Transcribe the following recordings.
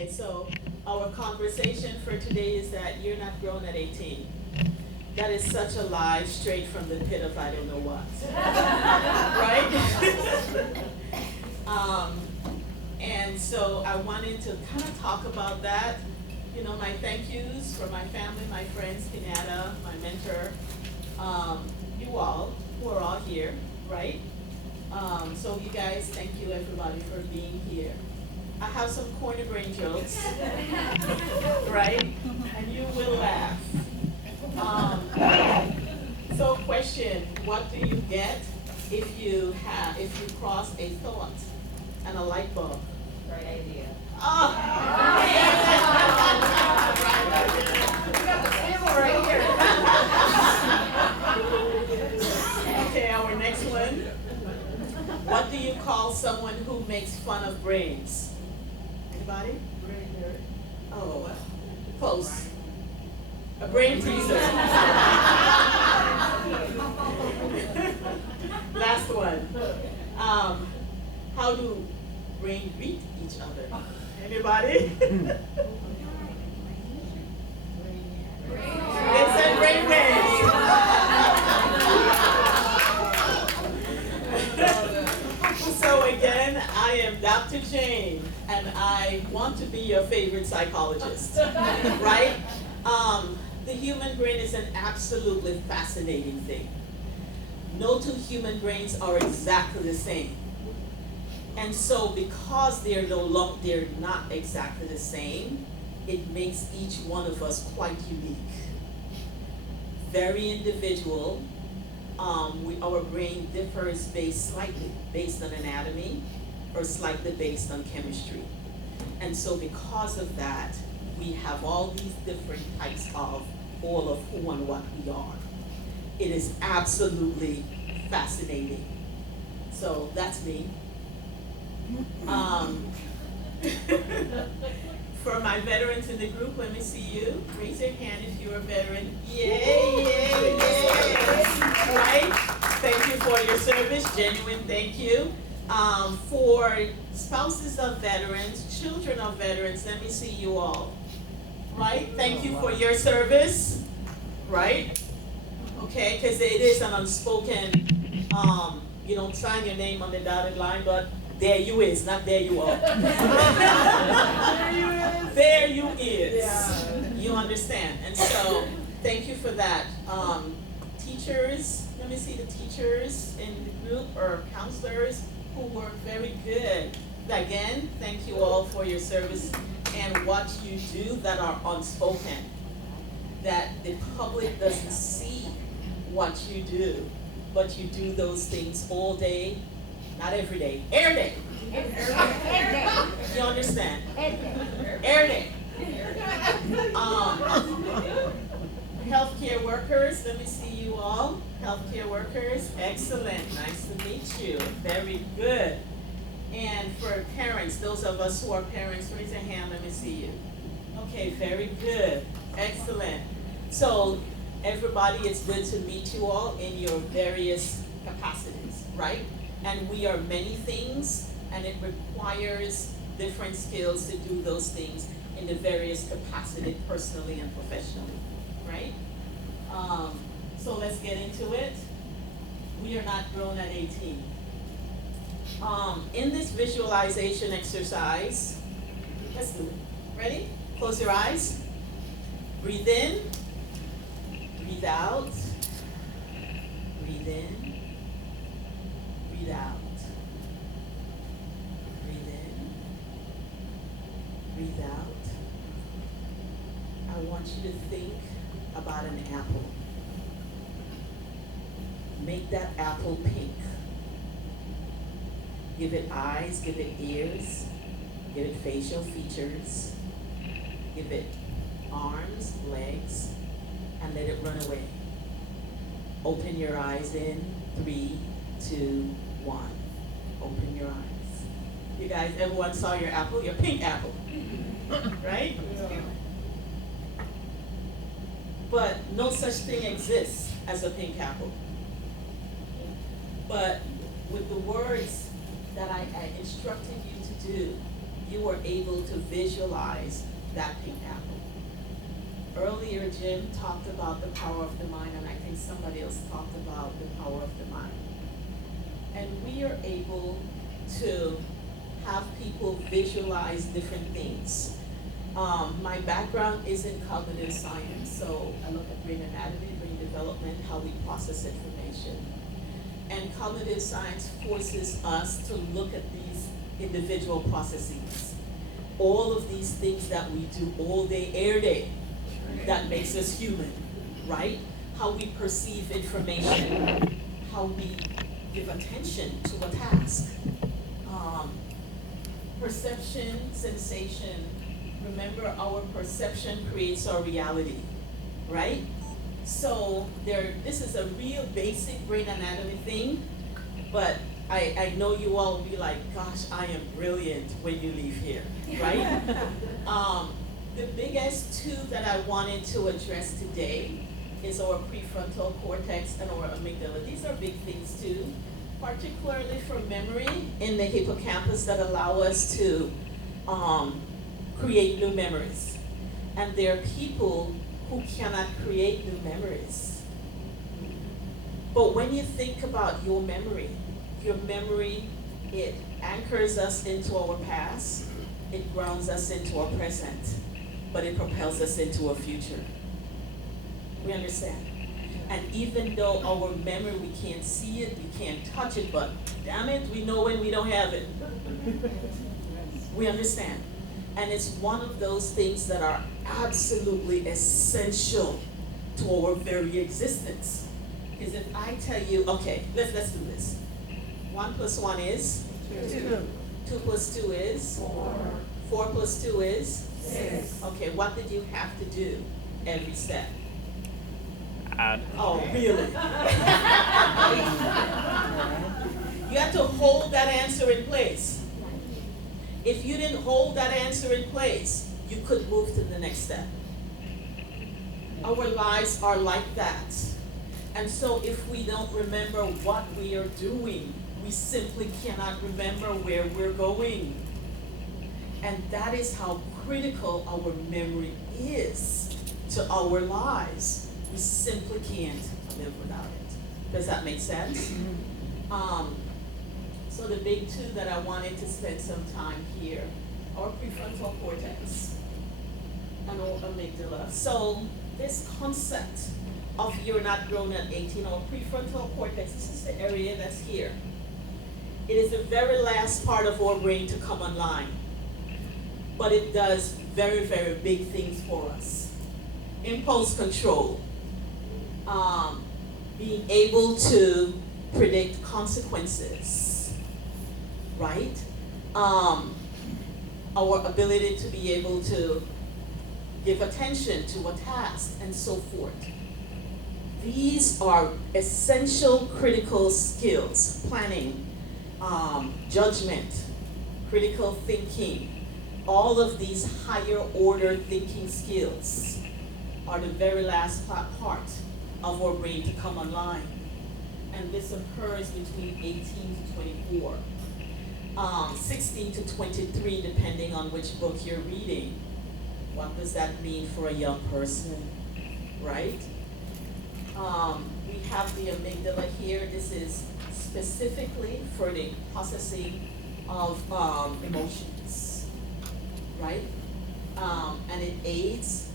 Okay, so our conversation for today is that you're not grown at 18. That is such a lie straight from the pit of I don't know what. Right? And so I wanted to kind of talk about that. You know, my thank yous for my family, my friends, Pinata, my mentor, you all who are all here, right? So you guys, thank you everybody for being here. I have some corny brain jokes, right? And you will laugh. So question, what do you get if you cross a thought and a light bulb? Great idea. Oh! We got the sample right here. Okay, our next one. What do you call someone who makes fun of brains? Anybody? Oh, close. A brain teaser. Last one. How do brain greet each other? Anybody? They said brain waves. So again, I am Dr. Jane, and I want to be your favorite psychologist, right? The human brain is an absolutely fascinating thing. No two human brains are exactly the same. And so because they're not exactly the same, it makes each one of us quite unique. Very individual. Our brain differs slightly based on anatomy or slightly based on chemistry. And so because of that, we have all these different types of all of who and what we are. It is absolutely fascinating. So that's me. For my veterans in the group, let me see you. Raise your hand if you're a veteran. Yay, yay, yay. Right? Thank you for your service. Genuine thank you. For spouses of veterans, children of veterans, let me see you all. Right? Thank you for your service. Right? Okay, because it is an unspoken, you don't sign your name on the dotted line, but there you is, not there you are. There you is. Yeah. You understand. And so, thank you for that. Teachers, let me see the teachers in the group or counselors who work very good. Again, thank you all for your service and what you do that are unspoken. That the public doesn't see what you do, but you do those things all day. Not every day, air day. You understand? Air day. Healthcare workers, let me see you all. Healthcare workers, excellent. Nice to meet you. Very good. And for parents, those of us who are parents, raise your hand, let me see you. Okay, very good. Excellent. So, everybody, it's good to meet you all in your various capacities, right? And we are many things, and it requires different skills to do those things in the various capacities, personally and professionally, right? So let's get into it. We are not grown at 18. In this visualization exercise, let's do it. Ready? Close your eyes. Breathe in. Breathe out. Breathe in. Breathe out. Breathe in. Breathe out. I want you to think about an apple. Make that apple pink. Give it eyes, give it ears, give it facial features, give it arms, legs, and let it run away. Open your eyes in 3, 2, 1. Open your eyes. You guys, everyone saw your apple, your pink apple, right? Yeah. But no such thing exists as a pink apple. But with the words that I instructed you to do, you were able to visualize that pink apple. Earlier, Jim talked about the power of the mind, and I think somebody else talked about the power of the mind. And we are able to have people visualize different things. My background is in cognitive science, so I look at brain anatomy, brain development, how we process information. And cognitive science forces us to look at these individual processes. All of these things that we do all day, every day, that makes us human, right? How we perceive information, how we give attention to a task. Perception, sensation. Remember, our perception creates our reality, right? So this is a real basic brain anatomy thing, but I know you all will be like, gosh, I am brilliant when you leave here, right? The biggest two that I wanted to address today is our prefrontal cortex and our amygdala. These are big things too, particularly for memory in the hippocampus that allow us to create new memories. And there are people who cannot create new memories. But when you think about your memory, it anchors us into our past, it grounds us into our present, but it propels us into a future. We understand? And even though our memory, we can't see it, we can't touch it, but damn it, we know when we don't have it. We understand. And it's one of those things that are absolutely essential to our very existence. Because if I tell you, okay, let's do this. 1 + 1 is? 2. 2 + 2 is? 4. 4 + 2 is? 6. Okay, what did you have to do every step? Add. Oh, really? You have to hold that answer in place. If you didn't hold that answer in place, you could move to the next step. Our lives are like that. And so if we don't remember what we are doing, we simply cannot remember where we're going. And that is how critical our memory is to our lives. We simply can't live without it. Does that make sense? So the big two that I wanted to spend some time here are prefrontal cortex and our amygdala. So this concept of you're not grown at 18, or prefrontal cortex, this is the area that's here. It is the very last part of our brain to come online. But it does very, very big things for us. Impulse control. Being able to predict consequences, right? Our ability to be able to give attention to a task and so forth. These are essential critical skills: planning, judgment, critical thinking. All of these higher order thinking skills are the very last part of our brain to come online. And this occurs between 18 to 24, 16 to 23, depending on which book you're reading. What does that mean for a young person, right? We have the amygdala here. This is specifically for the processing of emotions, right? And it aids,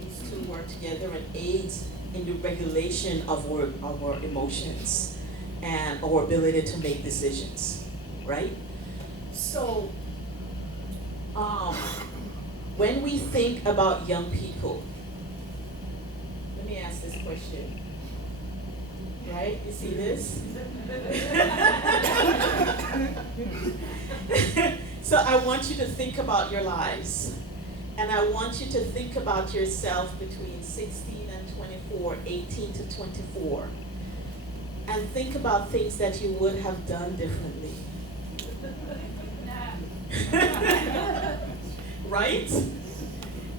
these two work together, and aids in the regulation of our emotions and our ability to make decisions, right? So, when we think about young people, let me ask this question, right? You see this? So I want you to think about your lives, and I want you to think about yourself between 16 and 24, 18 to 24, and think about things that you would have done differently. Right?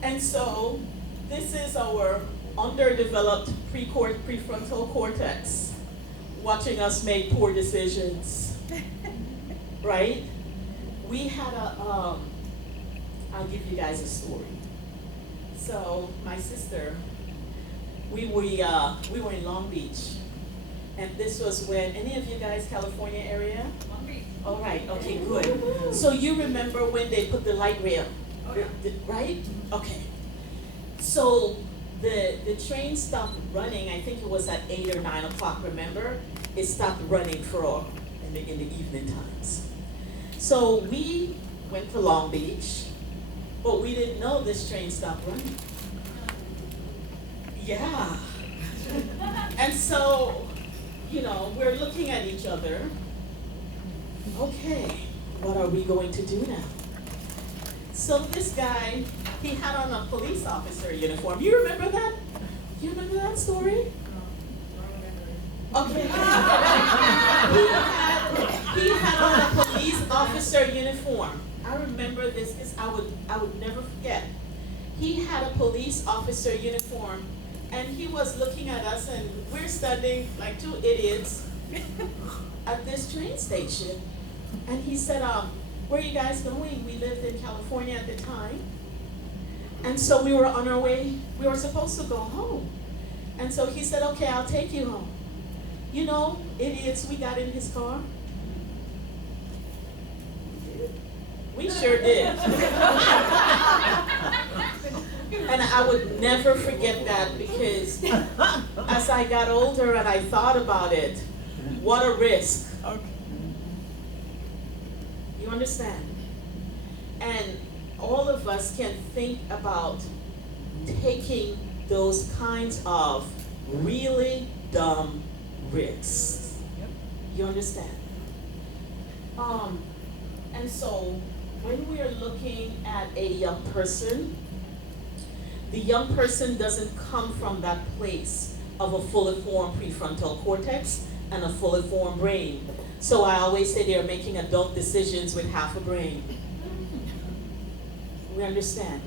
And so this is our underdeveloped prefrontal cortex watching us make poor decisions. Right? We had I'll give you guys a story. So my sister, we were in Long Beach, and this was when any of you guys California area? Long Beach. All right, okay, good. So you remember when they put the light rail, Oh, yeah. right? Okay. So the train stopped running. I think it was at 8 or 9 o'clock. Remember, it stopped running for in the evening times. So we went to Long Beach, but we didn't know this train stopped running. Yeah. And so, we're looking at each other. Okay, what are we going to do now? So this guy, he had on a police officer uniform. You remember that? You remember that story? Okay. he had on a police officer uniform. I remember this because I would never forget. He had a police officer uniform, and he was looking at us, and we're standing like two idiots at this train station. And he said, where are you guys going? We lived in California at the time. And so we were on our way, we were supposed to go home. And so he said, okay, I'll take you home. You know, idiots, we got in his car. We sure did. And I would never forget that because as I got older and I thought about it, what a risk. You understand? And all of us can think about taking those kinds of really dumb risks. You understand? And so when we are looking at a young person, the young person doesn't come from that place of a fully formed prefrontal cortex and a fully formed brain. So I always say they're making adult decisions with half a brain. We understand?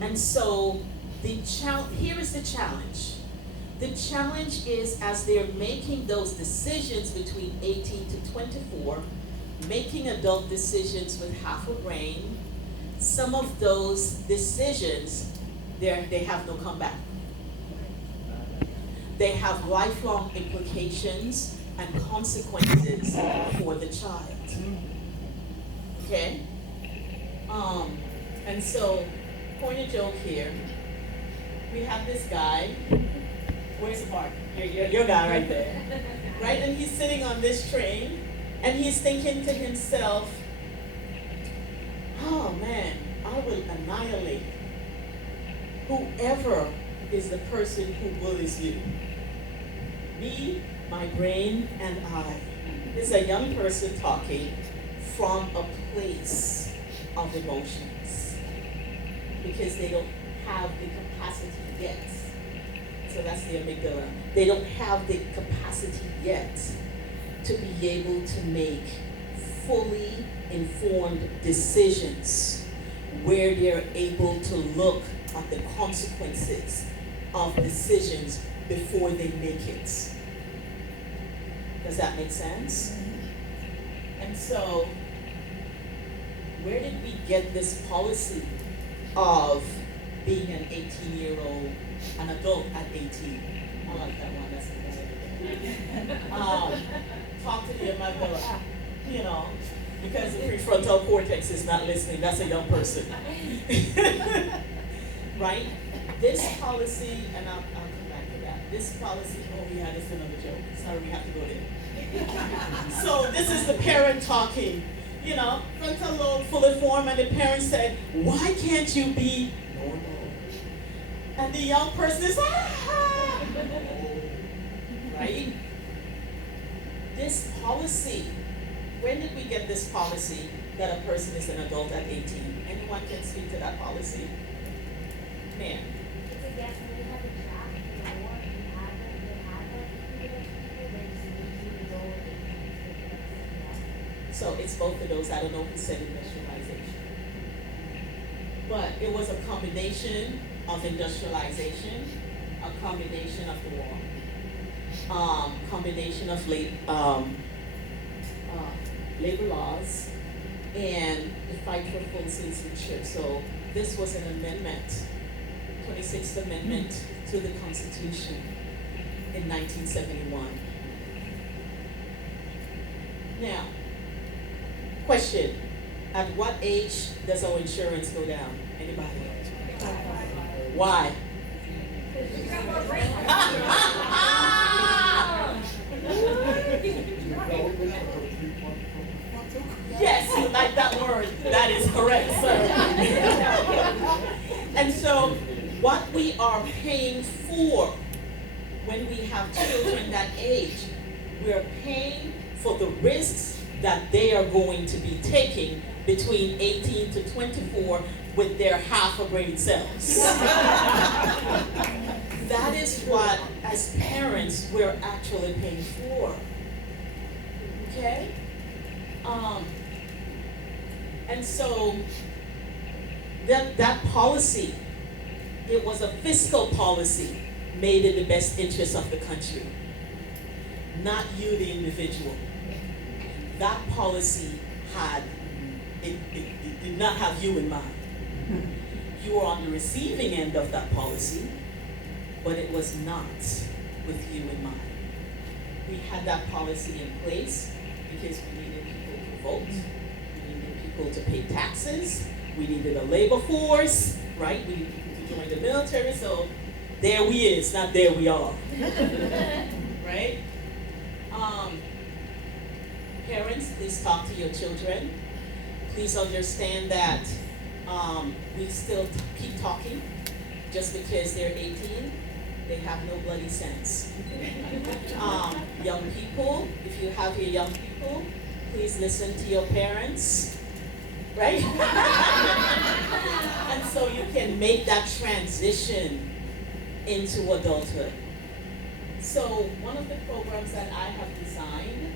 And so here is the challenge. The challenge is as they're making those decisions between 18 to 24, making adult decisions with half a brain, some of those decisions, they have no comeback. They have lifelong implications and consequences for the child. Okay? And so, point a joke here. We have this guy. Where's the park? Your guy right there. Right? And he's sitting on this train, and he's thinking to himself, oh man, I will annihilate whoever is the person who bullies you. Me, my brain, and I. This is a young person talking from a place of emotions because they don't have the capacity yet. So that's the amygdala. They don't have the capacity yet to be able to make fully informed decisions where they're able to look at the consequences of decisions before they make it. Does that make sense? And so, where did we get this policy of being an 18-year-old, an adult at 18? I like that one, that's the one. Talk to the amygdala, because the prefrontal cortex is not listening, that's a young person. Right? This policy, and I'll come back to that. This policy, oh yeah, this is another joke. Sorry, we have to go there. So this is the parent talking, frontal lobe fully formed, and the parent said, why can't you be normal? And the young person is, ah! Right? This policy, when did we get this policy that a person is an adult at 18? Anyone can speak to that policy? Man. It's a guess when you have a job, you know what, you have it, then you go with So it's both of those. I don't know who said industrialization. But it was a combination of industrialization, a combination of the war, combination of labor laws, and the fight for full citizenship. So this was an amendment, 26th Amendment to the Constitution in 1971. Now, question, at what age does our insurance go down? Anybody? Why? Yes, you like that word. That is correct, sir. And so, what we are paying for when we have children that age, we are paying for the risks that they are going to be taking between 18 to 24 with their half a brain cells. That is what, as parents, we're actually paying for. Okay? And so that policy, it was a fiscal policy made in the best interest of the country, not you, the individual. That policy it did not have you in mind. You were on the receiving end of that policy, but it was not with you in mind. We had that policy in place because we needed people to vote, we needed people to pay taxes, we needed a labor force, right? We needed people to join the military, so there we is, not there we are. Right? Parents, please talk to your children. Please understand that we still keep talking. Just because they're 18, they have no bloody sense. Young people, if you have your young people, please listen to your parents, right? And so you can make that transition into adulthood. So one of the programs that I have designed,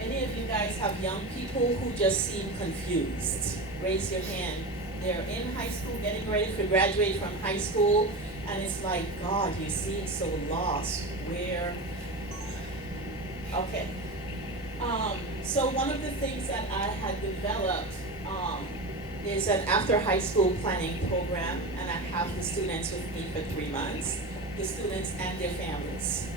any of you guys have young people who just seem confused? Raise your hand. They're in high school, getting ready to graduate from high school, and it's like, God, you seem so lost. Where? Okay. So one of the things that I had developed is an after high school planning program, and I have the students with me for 3 months, the students and their families.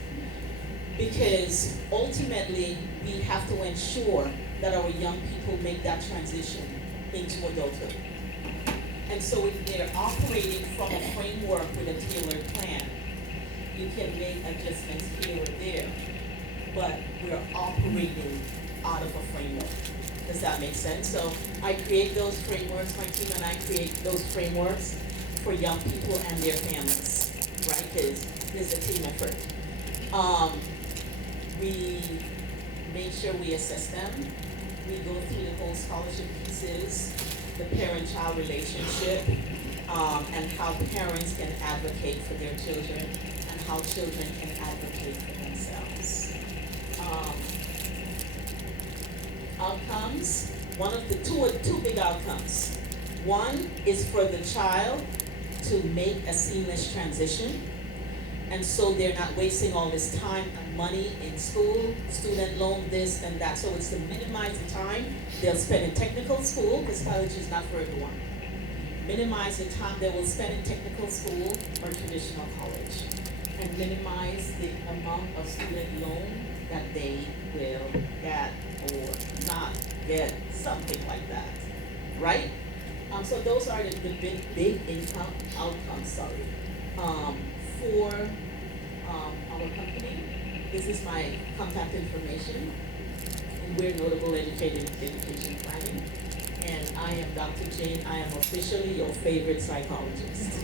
Because ultimately, we have to ensure that our young people make that transition into adulthood. And so if they're operating from a framework with a tailored plan, you can make adjustments here or there, but we're operating out of a framework. Does that make sense? So I create those frameworks, my team and I create those frameworks for young people and their families, right? Because it's a team effort. We make sure we assess them. We go through the whole scholarship pieces, the parent-child relationship, and how parents can advocate for their children, and how children can advocate for themselves. Outcomes, one of the two big outcomes. One is for the child to make a seamless transition, and so they're not wasting all this time and money in school, student loan, this and that. So it's to minimize the time they'll spend in technical school, because college is not for everyone. Minimize the time they will spend in technical school or traditional college, and minimize the amount of student loan that they will get or not get, something like that, right? So those are the big income outcomes, for our company. This is my contact information, and we're Notable Education Planning. And I am Dr. Jane. I am officially your favorite psychologist.